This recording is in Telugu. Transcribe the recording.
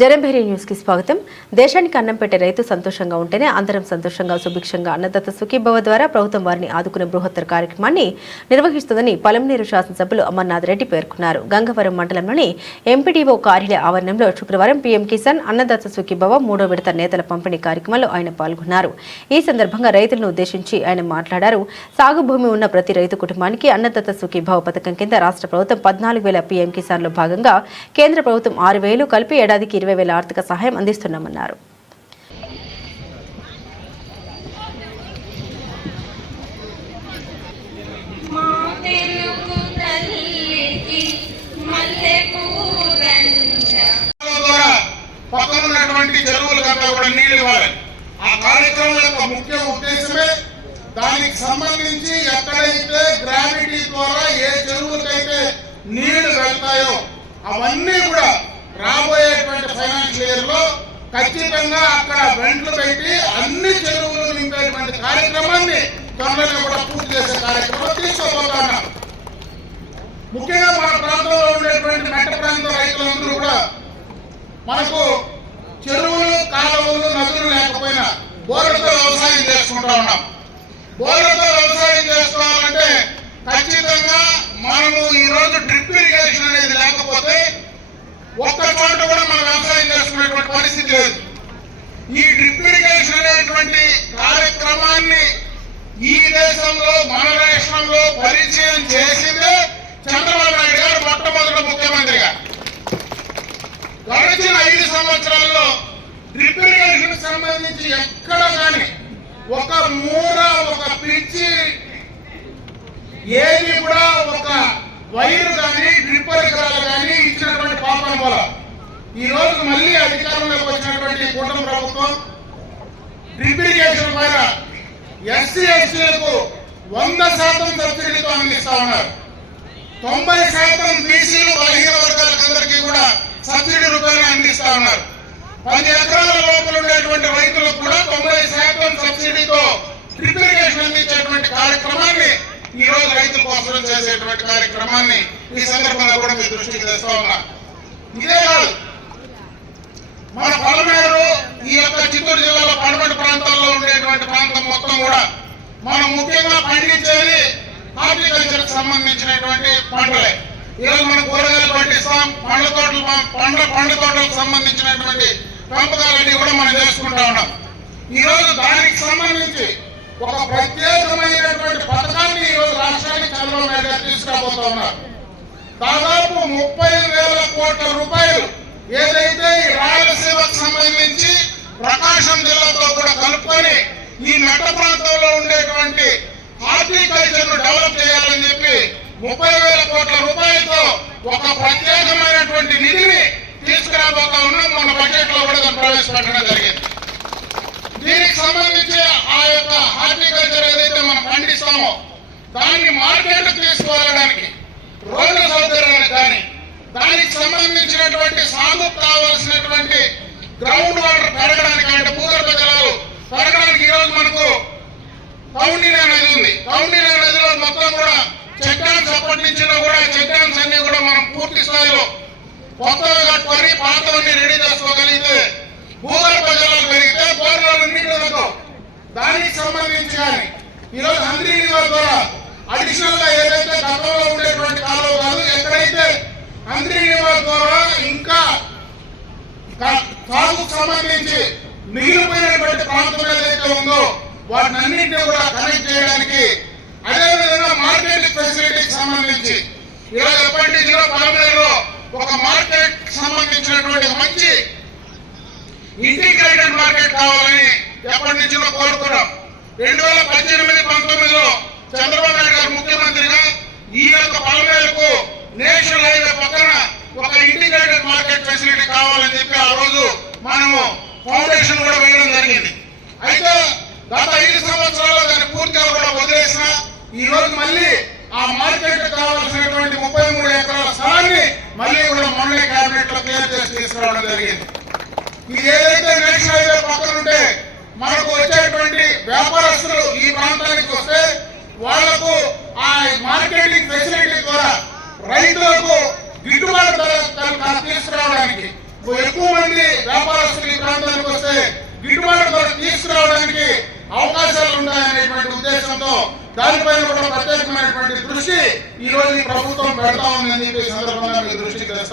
జరంభేరి న్యూస్ కి స్వాగతం. దేశానికి అన్నం పెట్టే రైతు సంతోషంగా ఉంటేనే అందరం సంతోషంగా సుభిక్షంగా అన్నదాత సుఖీభవ ద్వారా ప్రభుత్వం వారిని ఆదుకునే బృహత్తర కార్యక్రమాన్ని నిర్వహిస్తుందని పలమనేరు శాసనసభ్యులు అమర్నాథ్ రెడ్డి పేర్కొన్నారు. గంగవరం మండలంలోని ఎంపీడీఓ కార్యాలయ ఆవరణంలో శుక్రవారం పీఎం కిసాన్ అన్నదాత సుఖీభవ 3వ విడత నేతల పంపిణీ కార్యక్రమంలో ఆయన పాల్గొన్నారు. ఈ సందర్భంగా రైతులను ఉద్దేశించి ఆయన మాట్లాడారు. సాగు భూమి ఉన్న ప్రతి రైతు కుటుంబానికి అన్నదాత సుఖీభవ పథకం కింద రాష్ట్ర ప్రభుత్వం 14,000 పీఎం కిసాన్ లో భాగంగా కేంద్ర ప్రభుత్వం 6,000 కలిపి ఏడాదికి 20,000 ఆర్థిక సహాయం అందిస్తున్నామన్నారు. ఆ కార్యక్రమం యొక్క ముఖ్య ఉద్దేశమే దానికి సంబంధించి ఎక్కడైతే గ్రావిటీ ద్వారా ఏ చెరువులకైతే నీళ్లు వెళ్తాయో అవన్నీ కూడా రాబోయేటువంటి ఫైనాన్షియల్ ఇయర్ లో ఖచ్చితంగా అక్కడ వెంట్లు పెట్టి అన్ని చెరువులు నింపేటువంటి కార్యక్రమాన్ని త్వరలోనే కూడా పూర్తి చేసే కార్యక్రమం తీసుకోబోతున్నాం. ముఖ్యంగా మన ప్రాంతంలో ఉండేటువంటి మెట్ట ప్రాంత రైతులందరూ కూడా మనకు చెరువులు కాలువలు నదులు లేకపోయినా బోర్లతో వ్యవసాయం చేసుకుంటా ఉన్నాం. బోర్లతో వ్యవసాయం చేసుకోవాలంటే ఖచ్చితంగా మనము ఈ రోజు డ్రిప్ ఇరిగేషన్ అనేది లేకపోతే ఒక్క చోట కూడా మనం వ్యవసాయం చేసుకునేటువంటి పరిస్థితి లేదు. ఈ డ్రిప్ ఇరిగేషన్ అనేటువంటి కార్యక్రమాన్ని ఈ దేశంలో మన రాష్ట్రంలో పరిచయం చేసిందే చంద్రబాబు నాయుడు గారు మొట్టమొదటి ముఖ్యమంత్రిగా. గడిచిన 5 సంవత్సరాల్లో డ్రిప్ ఇరిగేషన్ సంబంధించి ఎక్కడ కానీ ఒక మూర ఒక పిచ్చి ఏది కూడా ఒక వైరు కానీ డ్రిప్ పరికరాలు కానీ ఇచ్చినటువంటి పాపన వల్ల ఈ రోజు మళ్ళీ అధికారంలోకి వచ్చినటువంటి కూటమి ప్రభుత్వం డ్రిప్ ఇరిగేషన్ పైన ఎస్సీ ఎస్టీలకు 100% సబ్సిడీతో అందిస్తా ఉన్నారు. 90% బీసీలు బలహీన వర్గాలకందరికీ కూడా సబ్సిడీ రూపాయలు అందిస్తా ఉన్నారు. 10 ఎకరాల లోపల ఉండేటువంటి రైతులకు కూడా 90% సబ్సిడీతో డ్రిప్ ఇరిగేషన్ అందించేటువంటి కార్యక్రమాన్ని ఈ రోజు రైతుల కోసం చేసేటువంటి కార్యక్రమాన్ని ఈ సందర్భంగా కూడా మీ దృష్టికి తెస్తా ఉన్నా. ఇదే కాదు, మన పలమేరు ఈ యొక్క చిత్తూరు జిల్లాలో పడమటి ప్రాంతాల్లో ఉండేటువంటి ప్రాంతం మొత్తం కూడా మనం ముఖ్యంగా పండించేది హార్టికల్చర్ కు సంబంధించినటువంటి పంటలే. ఈరోజు మనం కూరగాయలు పండిస్తాం, పండ్ల తోటలకు సంబంధించినటువంటి పెంపకాలన్నీ కూడా మనం చేసుకుంటా ఉన్నాం. ఈ రోజు దానికి సంబంధించి ఒక ప్రత్యేకమైనటువంటి పథకాన్ని ఈ రోజు రాష్ట్రానికి చంద్రబాబు నాయుడు గారు తీసుకురాబోతా ఉన్నారు. దాదాపు 30,000 కోట్ల రూపాయలు ఏదైతే ఈ రాయలసీమకు సంబంధించి ప్రకాశం జిల్లాతో కూడా కలుపుకొని ఈ మెట్ట ప్రాంతంలో ఉండేటువంటి హార్టికల్చర్ ను డెవలప్ చేయాలని చెప్పి 30,000 కోట్ల రూపాయలతో ఒక ప్రత్యేకమైనటువంటి నిధిని తీసుకురాబోతా ఉన్నాం. మన బడ్జెట్ లో కూడా ప్రవేశపెట్టడం జరిగింది. దీనికి సంబంధించి ఆ యొక్క హార్టికల్చర్ ఏదైతే మనం పండిస్తామో దాన్ని మార్కెట్ తీసుకువెళ్ళడానికి రోడ్ల సౌకర్యానికి కానీ దానికి సంబంధించినటువంటి సాగుకు కావాల్సినటువంటి గ్రౌండ్ వాటర్ పెరగడానికి అంటే భూగర్భ జలాలు పెరగడానికి ఈరోజు మనకు కౌండిన్య నది ఉంది. కౌండిన్య నదిలో మొత్తం కూడా చెక్ డ్యామ్స్ అప్పటి నుంచి కూడా చెక్ డ్యామ్స్ అన్ని కూడా మనం పూర్తి స్థాయిలో కొత్తగా కట్టుకొని పాతవన్నీ రెడీ చేసుకోగలిగితే భూగర్భ జలాలు పెరిగితే బోర్లలో నీళ్లు దొరకవు. దానికి సంబంధించి కానీ ఈరోజు హంద్రీ రివర్ ద్వారా అడిషనల్ గా ఏదైతే గతంలో ఉండేటువంటి కాలువ కాదు, ఎక్కడైతే హంద్రీ రివర్ ద్వారా ఇంకా సాగుకు సంబంధించి మిగిలిపోయినటువంటి ప్రాంతం ఏదైతే ఉందో వాటిని అన్నింటినీ కూడా కనెక్ట్ చేయడానికి, అదేవిధంగా మార్కెట్ ఫెసిలిటీకి సంబంధించి ఈరోజు ఎప్పటి నుంచో పలమనేరులో ఒక మార్కెట్ సంబంధించినటువంటి మంచి ఇంటిగ్రేటెడ్ మార్కెట్ కావాలని ఎప్పటి నుంచో కోరుకున్నాం. 2018-19లో చంద్రబాబు నాయుడు గారు ముఖ్యమంత్రిగా ఈ యొక్క పలమనేరుకు నేషనల్ హైవే పక్కన ఒక ఇంటిగ్రేటెడ్ మార్కెట్ ఫెసిలిటీ కావాలని చెప్పి ఆ రోజు మనము ఫౌండేషన్ కూడా వేయడం జరిగింది. అయితే గత 5 సంవత్సరాల్లో దాన్ని పూర్తిగా కూడా వదిలేసిన ఈ రోజు మళ్ళీ ఆ మార్కెట్ కావాల్సినటువంటి 33 ఎకరాల స్థలాన్ని మళ్ళీ కూడా మొన్న కేబినెట్ లో క్లియర్ చేసి తీసుకురావడం జరిగింది. ఇది ఏదైతే నేషనల్ హైవే పక్కన ఉంటే మనకు వచ్చేటువంటి వ్యాపారస్తులు ఈ ప్రాంతానికి వస్తే వాళ్లకు ఆ మార్కెటింగ్ ఫెసిలిటీ ద్వారా రైతులకు గిట్టుబాటు ధర తీసుకురావడానికి ఎక్కువ మంది దానిపైన కూడా ప్రత్యేకమైనటువంటి దృష్టి ఈ రోజు ఈ ప్రభుత్వం పెడతా ఉందని చెప్పి సందర్భంగా మీ దృష్టికి తెస్తా